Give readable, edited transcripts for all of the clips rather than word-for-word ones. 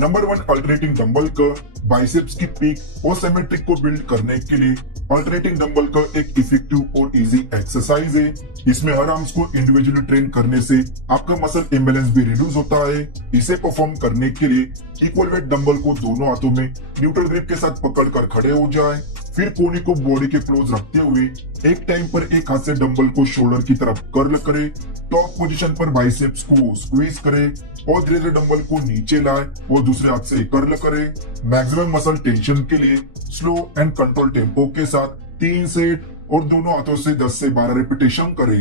Number 1, alternating dumbbell curl. Biceps की peak और symmetric को बिल्ड करने के लिए अल्टरनेटिंग डंबल कर्ल एक इफेक्टिव और इजी एक्सरसाइज है। इसमें हर आर्म्स को इंडिविजुअली ट्रेन करने से आपका मसल इम्बैलेंस भी रिड्यूस होता है। इसे परफॉर्म करने के लिए इक्वल वेट डंबल को दोनों हाथों में न्यूट्रल ग्रिप के साथ पकड़कर खड़े हो जाए। फिर कोहनी को बॉडी के क्लोज रखते हुए एक टाइम पर एक हाथ से डंबल को शोल्डर की तरफ कर्ल करे। टॉप पोजीशन पर बाइसेप्स को स्क्वीज करे और धीरे धीरे डंबल को नीचे लाए और दूसरे हाथ से कर्ल करे। मैक्सिमम मसल टेंशन के लिए स्लो एंड कंट्रोल टेम्पो के साथ 3 सेट और दोनों हाथों से 10 से 12 रिपीटेशन करें।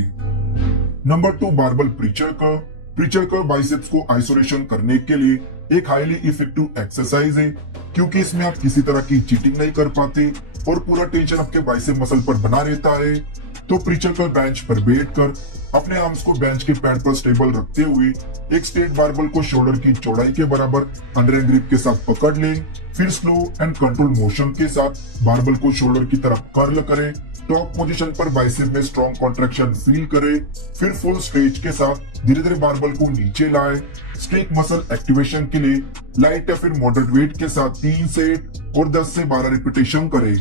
Number 2, barbell preacher curl. Preacher curl biceps को आइसोलेशन करने के लिए एक हाईली इफेक्टिव एक्सरसाइज है, क्योंकि इसमें आप किसी तरह की चीटिंग नहीं कर पाते और पूरा टेंशन आपके बाइसेप मसल पर बना रहता है। तो प्रीचर कर्ल बेंच पर बैठकर अपने आर्म्स को बेंच के पैड पर स्टेबल रखते हुए एक स्ट्रेट बारबल को शोल्डर की चौड़ाई के बराबर अंडर हैंड ग्रिप के साथ पकड़ लें। फिर स्लो एंड कंट्रोल मोशन के साथ बारबल को शोल्डर की तरफ कर्ल करें। टॉप पोजीशन पर बाइसेप में स्ट्रॉन्ग कॉन्ट्रैक्शन फील करें। फिर फुल स्ट्रेच के साथ धीरे धीरे बारबल को नीचे लाए। स्ट्रेट मसल एक्टिवेशन के लिए लाइट या फिर मॉडरेट वेट के साथ 3 सेट और 10 से 12 रिपीटेशन करें।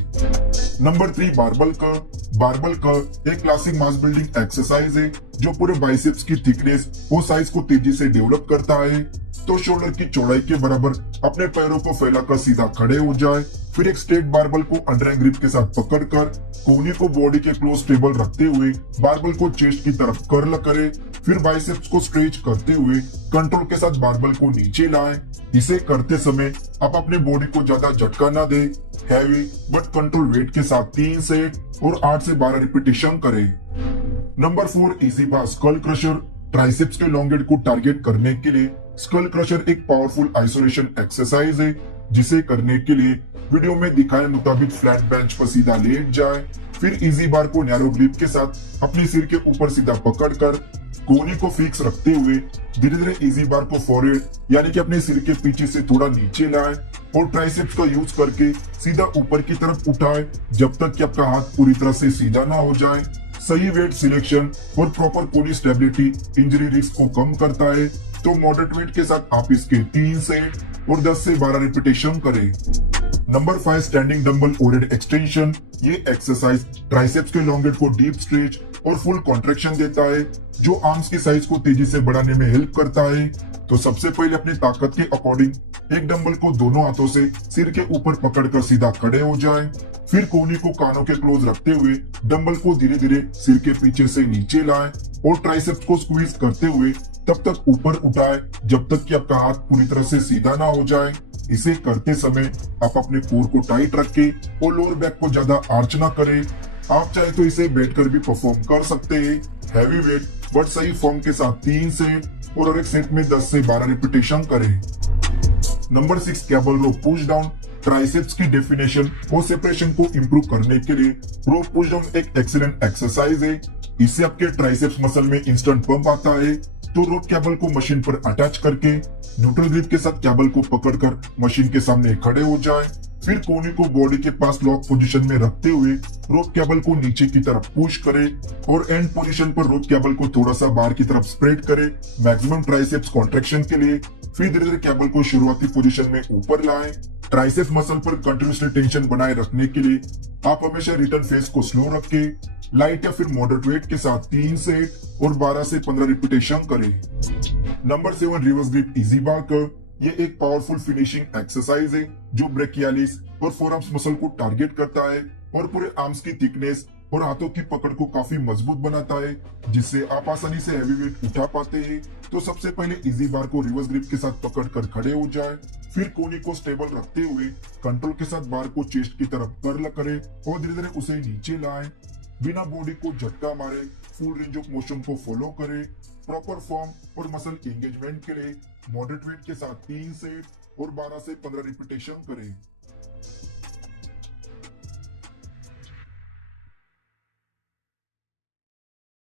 Number 3, barbell curl. Barbell curl एक क्लासिक मास बिल्डिंग एक्सरसाइज है जो पूरे बाइसेप्स की थिकनेस और साइज को तेजी से डेवलप करता है। तो शोल्डर की चौड़ाई के बराबर अपने पैरों को फैलाकर सीधा खड़े हो जाए। फिर एक स्ट्रेट बारबल को अंडर हैंड ग्रिप के साथ पकड़कर कोहनी को बॉडी के क्लोज स्टेबल रखते हुए बारबल को चेस्ट की तरफ कर्ल करे। फिर बाइसेप्स को स्ट्रेच करते हुए कंट्रोल के साथ बारबल को नीचे लाएं। इसे करते समय आप अपने बॉडी को ज्यादा झटका ना दे। हैवी बट कंट्रोल वेट के साथ 3 सेट और 8 से 12 रिपीटेशन करें। नंबर 4, इजी बार स्कल क्रशर। ट्राइसेप्स के लॉन्ग को टारगेट करने के लिए स्कल क्रशर एक पावरफुल आइसोलेशन एक्सरसाइज है, जिसे करने के लिए वीडियो में दिखाए मुताबिक फ्लैट बेंच पर सीधा लेट जाए। फिर इजी बार को नैरो ग्रिप के साथ अपने सिर के ऊपर सीधा पकड़कर कोहनी को फिक्स रखते हुए धीरे धीरे इजी बार को फॉरवर्ड यानी कि अपने सिर के पीछे से थोड़ा नीचे लाए और ट्राइसेप्स का यूज करके सीधा ऊपर की तरफ उठाए जब तक कि आपका हाथ पूरी तरह से सीधा ना हो जाए। सही वेट सिलेक्शन और प्रॉपर कोहनी स्टेबिलिटी इंजरी रिस्क को कम करता है। तो मॉडरेट वेट के साथ आप इसके 3 सेट और 10 से 12 रिपीटेशन करें। Number 5, standing dumbbell overhead extension. ये एक्सरसाइज ट्राइसेप्स के लॉन्ग को डीप स्ट्रेच और फुल कॉन्ट्रैक्शन देता है, जो आर्म्स की साइज को तेजी से बढ़ाने में हेल्प करता है। तो सबसे पहले अपनी ताकत के अकॉर्डिंग एक डंबल को दोनों हाथों से सिर के ऊपर पकड़कर सीधा खड़े हो जाए। फिर कोहनी को कानों के क्लोज रखते हुए डंबल को धीरे धीरे सिर के पीछे से नीचे लाएं और ट्राइसेप्स को स्क्वीज करते हुए तब तक ऊपर उठाए जब तक कि आपका हाथ पूरी तरह से सीधा ना हो जाए। इसे करते समय आप अपने कोर को टाइट रखें और लोअर बैक को ज्यादा आर्च ना करें। आप चाहे तो इसे बैठकर भी परफॉर्म कर सकते हैं। हैवी वेट बट सही फॉर्म के साथ 3 सेट और हर एक सेट में 10 से 12 रिपीटेशन करें। नंबर 6, केबल रोप पुश डाउन। ट्राइसेप्स की डेफिनेशन और सेपरेशन को इंप्रूव करने के लिए रोप पुश डाउन एक एक्सीलेंट एक्सरसाइज है। इससे आपके ट्राइसेप्स मसल में इंस्टेंट पंप आता है। तो रोप केबल को मशीन पर अटैच करके न्यूट्रल ग्रिप के साथ केबल को पकड़कर मशीन के सामने खड़े हो जाएं। फिर कोहनी को बॉडी के पास लॉक पोजीशन में रखते हुए रोप केबल को नीचे की तरफ पुश करें और एंड पोजीशन पर रोप केबल को थोड़ा सा बाहर की तरफ स्प्रेड करें मैक्सिमम ट्राइसेप्स कॉन्ट्रैक्शन के लिए। फिर धीरे धीरे केबल को शुरुआती पोजीशन में ऊपर लाएं। ट्राइसेप्स मसल पर कंटिन्यूसली टेंशन बनाए रखने के लिए आप हमेशा रिटर्न फेस को स्लो रखें। लाइट या फिर मॉडरेट वेट के साथ 3 सेट और 12 से 15 रिपीटेशन करें। नंबर 7, रिवर्स ग्रिप इजी बार कर्ल। ये एक पावरफुल फिनिशिंग एक्सरसाइज है जो ब्रेकियालिस और फोरआर्म्स मसल को टारगेट करता है और पूरे आर्म्स की थिकनेस और हाथों की पकड़ को काफी मजबूत बनाता है, जिससे आप आसानी से हैवी वेट उठा पाते हैं। तो सबसे पहले इजी बार को रिवर्स ग्रिप के साथ पकड़कर खड़े हो जाए। फिर कोहनी को स्टेबल रखते हुए कंट्रोल के साथ बार को चेस्ट की तरफ कर्ल करें और धीरे धीरे उसे नीचे लाएं। बिना बॉडी को झटका मारे फुल रेंज ऑफ मोशन को फॉलो करें। प्रॉपर फॉर्म और मसल एंगेजमेंट के लिए मॉडरेट वेट के साथ 3 सेट और 12 से 15 रिपीटेशन करें।